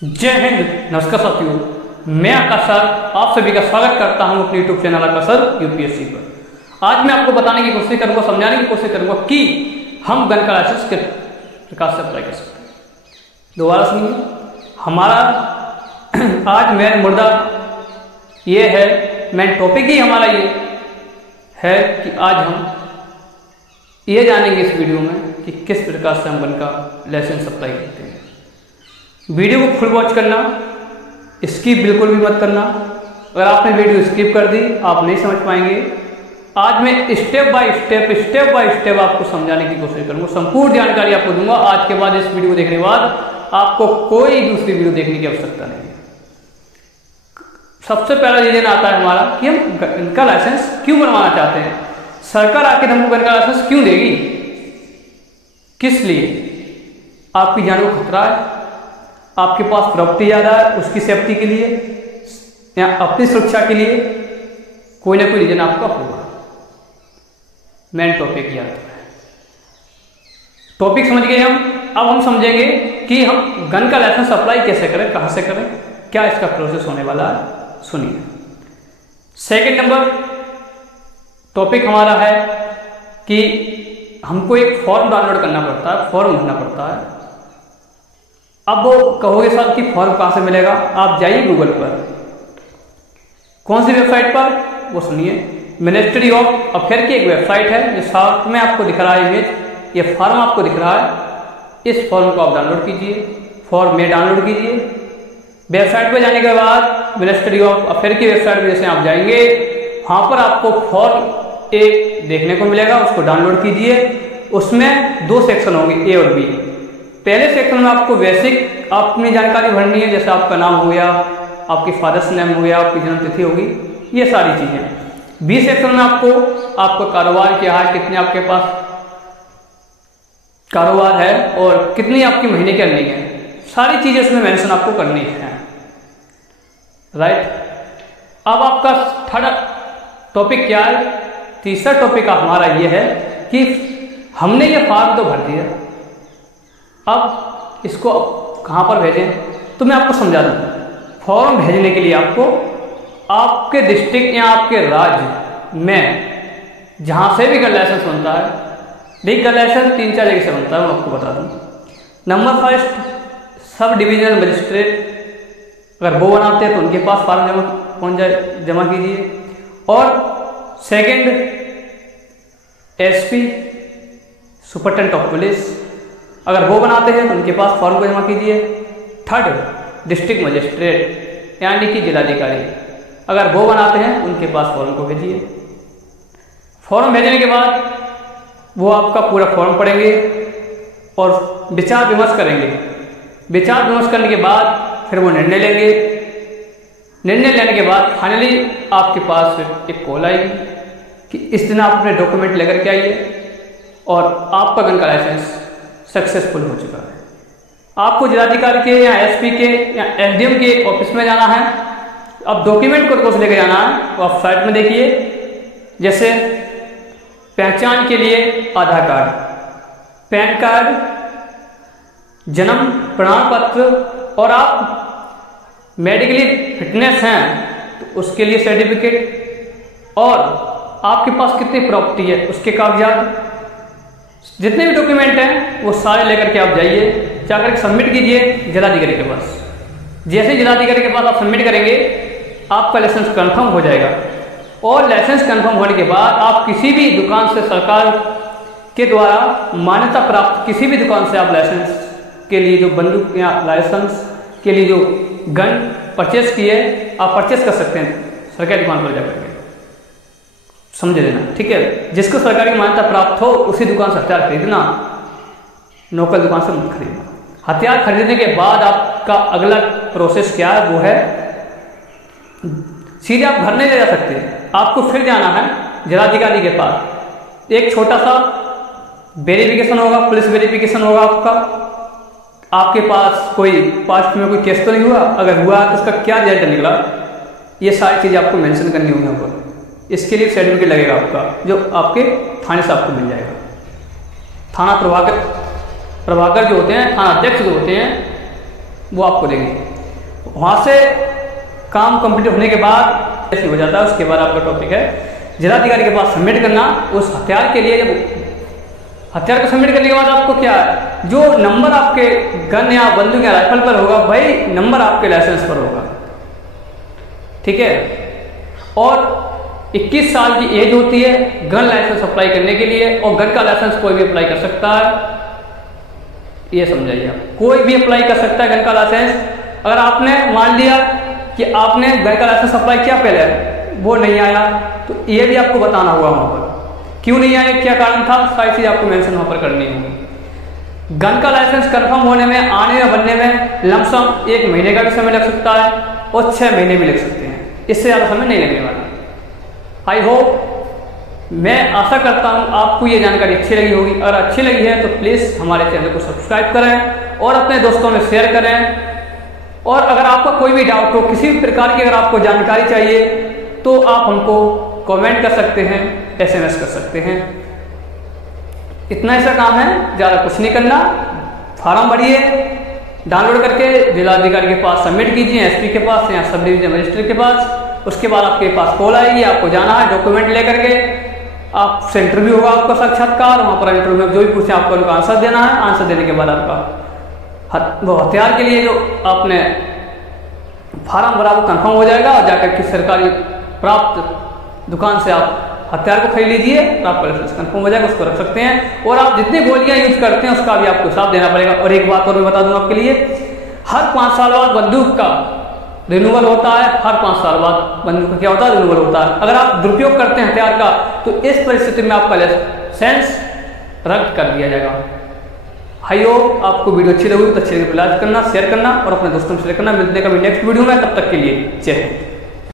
जय हिंद। नमस्कार साथियों, मैं आकाश सर आप सभी का स्वागत करता हूं अपने यूट्यूब चैनल आकाश सर यूपीएससी पर। आज मैं आपको बताने की कोशिश करूंगा, समझाने की कोशिश करूंगा कि हम गन का लाइसेंस किस प्रकार से अप्लाई कर सकते हैं। दोबारा सुनिए, हमारा आज मेन मुद्दा ये है, मेन टॉपिक ही हमारा ये है कि आज हम ये जानेंगे इस वीडियो में कि किस प्रकार से हम गन का लाइसेंस अप्लाई करते हैं। वीडियो को फुल वॉच करना, स्किप बिल्कुल भी मत करना। अगर आपने वीडियो स्किप कर दी आप नहीं समझ पाएंगे। आज मैं स्टेप बाय स्टेप आपको समझाने की कोशिश करूंगा, संपूर्ण जानकारी आपको दूंगा। आज के बाद इस वीडियो को देखने के बाद आपको कोई दूसरी वीडियो देखने की आवश्यकता नहीं है। सबसे पहला रीजन आता है हमारा कि हम गन का लाइसेंस क्यों बनवाना चाहते हैं। सरकार आखिर हमको गन का लाइसेंस क्यों देगी, किस लिए? आपकी जान को खतरा है, आपके पास प्रॉपर्टी ज़्यादा है, उसकी सेफ्टी के लिए या अपनी सुरक्षा के लिए कोई ना कोई रीजन आपका होगा। मेन टॉपिक याद है, टॉपिक समझ गए हम। अब हम समझेंगे कि हम गन का लाइसेंस अप्लाई कैसे करें, कहाँ से करें, क्या इसका प्रोसेस होने वाला है। सुनिए, सेकंड नंबर टॉपिक हमारा है कि हमको एक फॉर्म डाउनलोड करना पड़ता है, फॉर्म भरना पड़ता है। अब वो कहोगे साहब कि फॉर्म कहाँ से मिलेगा? आप जाइए गूगल पर, कौन सी वेबसाइट पर, वो सुनिए। मिनिस्ट्री ऑफ अफेयर की एक वेबसाइट है, जो साथ में आपको दिख रहा है इमेज, ये फॉर्म आपको दिख रहा है। इस फॉर्म को आप डाउनलोड कीजिए, फॉर्म में डाउनलोड कीजिए। वेबसाइट पर जाने के बाद मिनिस्ट्री ऑफ अफेयर की वेबसाइट पर जैसे आप जाएंगे, वहाँ पर आपको फॉर्म एक देखने को मिलेगा, उसको डाउनलोड कीजिए। उसमें दो सेक्शन होंगे, ए और बी। पहले सेक्शन में आपको बेसिक अपनी जानकारी भरनी है, जैसे आपका नाम हो गया, आपकी फादर्स नेम हो गया, आपकी जन्म तिथि होगी, ये सारी चीजें। बी सेक्शन में आपका कारोबार क्या है, कितने आपके पास कारोबार है और कितनी आपकी महीने की अर्निंग है, सारी चीजें इसमें मेंशन आपको करनी है। राइट। अब आपका थर्ड टॉपिक क्या है? तीसरा टॉपिक हमारा ये है कि हमने ये फॉर्म तो भर दिया, अब इसको कहाँ पर भेजें, तो मैं आपको समझा दूँ। फॉर्म भेजने के लिए आपको आपके डिस्ट्रिक्ट या आपके राज्य में जहाँ से भी गन लाइसेंस बनता है, देखिए गन लाइसेंस 3-4 जगह से बनता है, मैं आपको बता दूँ। Number first, sub divisional magistrate अगर वो बनाते हैं तो उनके पास फॉर्म जमा कीजिए। और second, SP superintendent of police अगर वो बनाते हैं तो उनके पास फॉर्म को जमा कीजिए। थर्ड, डिस्ट्रिक्ट मजिस्ट्रेट यानी कि जिलाधिकारी अगर वो बनाते हैं उनके पास फॉर्म को भेजिए। फॉर्म भेजने के बाद वो आपका पूरा फॉर्म पढ़ेंगे और विचार विमर्श करेंगे। विचार विमर्श करने के बाद फिर वो निर्णय लेंगे। निर्णय लेने के बाद फाइनली आपके पास फिर एक कॉल आएगी कि इस दिन आप अपने डॉक्यूमेंट लेकर के आइए और आपका गन का लाइसेंस सक्सेसफुल हो चुका है। आपको जिलाधिकारी के या एसपी के या एसडीएम के ऑफिस में जाना है। अब डॉक्यूमेंट को लेकर जाना है तो आप साइट में देखिए, जैसे पहचान के लिए आधार कार्ड, पैन कार्ड, जन्म प्रमाण पत्र, और आप मेडिकली फिटनेस हैं तो उसके लिए सर्टिफिकेट, और आपके पास कितनी प्रॉपर्टी है उसके कागजात, जितने भी डॉक्यूमेंट हैं वो सारे लेकर के आप जाइए, जाकर के सबमिट कीजिए जिलाधिकारी के पास। जैसे जिलाधिकारी के पास आप सबमिट करेंगे आपका लाइसेंस कंफर्म हो जाएगा। और लाइसेंस कंफर्म होने के बाद आप किसी भी दुकान से, सरकार के द्वारा मान्यता प्राप्त किसी भी दुकान से आप लाइसेंस के लिए जो बंदूक या लाइसेंस के लिए जो गन परचेस किए आप परचेस कर सकते हैं सरकारी दुकान पर जाकर के। समझ लेना, ठीक है। जिसको सरकारी मान्यता प्राप्त हो उसी दुकान से हथियार खरीदना, लोकल दुकान से मत खरीदना। हथियार खरीदने के बाद आपका अगला प्रोसेस क्या है, वो है सीधे आप घर नहीं ले जा सकते, आपको फिर जाना है जिलाधिकारी के पास। एक छोटा सा वेरिफिकेशन होगा, पुलिस वेरिफिकेशन होगा आपके पास कोई पास्ट में कोई केस तो नहीं हुआ, अगर हुआ तो उसका क्या रिजल्ट निकला, ये सारी चीज़ें आपको मेंशन करनी होगी यहाँ पर। इसके लिए सर्टिफिकेट लगेगा आपका, जो आपके थाने से आपको मिल जाएगा। थाना प्रभाकर जो होते हैं, थाना अध्यक्ष जो होते हैं, वो आपको देंगे। वहाँ से काम कंप्लीट होने के बाद ऐसे हो जाता है। उसके बाद आपका टॉपिक है जिलाधिकारी के पास सबमिट करना। उस हथियार के लिए जब हथियार को सबमिट करने के बाद आपको क्या है, जो नंबर आपके गन या बंदूक या राइफल पर होगा वही नंबर आपके लाइसेंस पर होगा, ठीक है। और 21 साल की एज होती है गन लाइसेंस अप्लाई करने के लिए, और गन का लाइसेंस कोई भी अप्लाई कर सकता है, ये समझाइए आप। कोई भी अप्लाई कर सकता है गन का लाइसेंस। अगर आपने मान लिया कि आपने गन का लाइसेंस अप्लाई किया पहले, वो नहीं आया, तो ये भी आपको बताना होगा वहाँ पर क्यों नहीं आया, क्या कारण था, सारी चीज़ आपको मेंशन वहाँ पर करनी होगी। गन का लाइसेंस कंफर्म होने में, आने में, बनने में लमसम 1 महीने का भी समय लग सकता है और 6 महीने भी लग सकते हैं, इससे ज़्यादा समय नहीं लगने वाला। आई होप, मैं आशा करता हूँ आपको ये जानकारी अच्छी लगी होगी। अगर अच्छी लगी है तो प्लीज़ हमारे चैनल को सब्सक्राइब करें और अपने दोस्तों में शेयर करें। और अगर आपका कोई भी डाउट हो, किसी भी प्रकार की अगर आपको जानकारी चाहिए, तो आप हमको कमेंट कर सकते हैं, SMS कर सकते हैं। इतना ऐसा काम है, ज़्यादा कुछ नहीं करना। फॉर्म भरिए, डाउनलोड करके जिलाधिकारी के पास सबमिट कीजिए, SP के पास या सब डिवीजन मजिस्ट्रेट के पास। उसके बाद आपके पास कॉल आएगी, आपको जाना है डॉक्यूमेंट लेकर के, आपसे इंटरव्यू होगा, आपका साक्षात्कार। वहाँ पर इंटरव्यू में जो भी पूछे आपको उनका आंसर देना है। आंसर देने के बाद आपका वो हथियार के लिए जो आपने फार्म भरा वो कंफर्म हो जाएगा, और जाकर के सरकारी प्राप्त दुकान से आप हथियार को खरीद लीजिए, आपका लाइसेंस कंफर्म हो जाएगा, उसको रख सकते हैं। और आप जितनी गोलियां यूज करते हैं उसका भी आपको हिसाब देना पड़ेगा। और एक बात और मैं बता दूं आपके लिए, हर 5 साल बाद बंदूक का रिन्यूअल होता है। हर 5 साल बाद बंदूक का क्या होता है, रिन्यूअल होता है। अगर आप दुरुपयोग करते हैं हथियार का, तो इस परिस्थिति में आपका लाइसेंस रद्द कर दिया जाएगा। आई होप आपको वीडियो अच्छी लगी तो अच्छी लगी तो लाइक करना, शेयर करना और अपने दोस्तों में शेयर करना। मिलते हैं कभी नेक्स्ट वीडियो में, तब तक के लिए जय हिंद।